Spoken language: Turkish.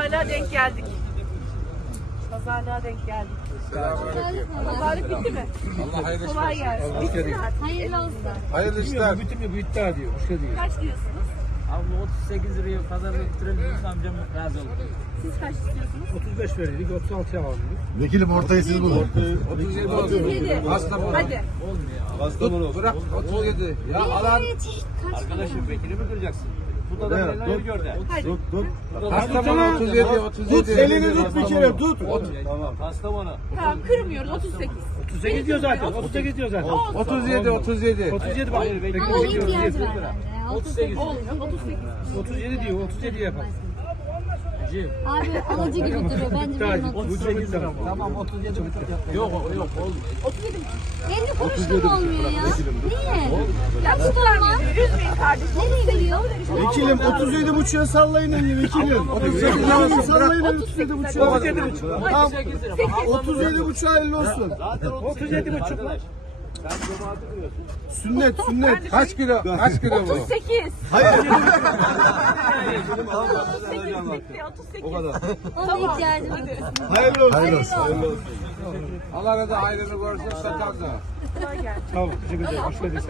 Pazarlığa denk geldik. Pazarlığa denk geldik. Pazarlık bitti mi? Allah hayırlı işler. Kolay gelsin. Bitti mi artık? Hayırlı olsun. Hayırlı işler. Bitim bu iddia diyor. Kaç diyorsunuz? Abla 38 liraya pazarda bitirebiliriz amcam razı olur. Siz kaç istiyorsunuz? 35 verirdik, 36 alalım. Vekilim ortayı siz bulun. 37 oldu. 37. Kastamonu. Hadi. Tut, bırak 37. Ya alan Arkadaşım vekili mi kıracaksın? Bu da neler gördü. Hadi. Kastamonu 37 37. Tut elini tut bir kere tut. Kastamonu. Tamam kırmıyoruz 38. 38 diyor zaten. 38 diyor zaten. 37 37. 37 bak. Ama ihtiyacı var bence. 38 Olmuyor 38. 37 diyor. 37 yapalım. Abi alıcı gibi duruyor. Bence benim edin. 30. 38 lira. Tamam 37 Yok yok olmuyor. 37 mi? 50 kuruş da mı olmuyor ya? Niye? Ya bu kadar üzmeyin kardeşim. Nereye veriyor? Vekilim 37 buçuğa sallayın elini vekilim. 37 buçuğa sallayın elini 37 buçuğa. 37 buçuk. Tamam 37 buçuğa elli olsun. 37 buçuk. Sünnet sünnet. Kaç kilo? Kaç kilo bu? 38. Hayır. 38 bitti 38. Ona ihtiyacım var. Hayırlı olsun. Hayırlı olsun. Allah da ayrını görsün satar da. Tamam. Teşekkür ederim. Hoş geldin.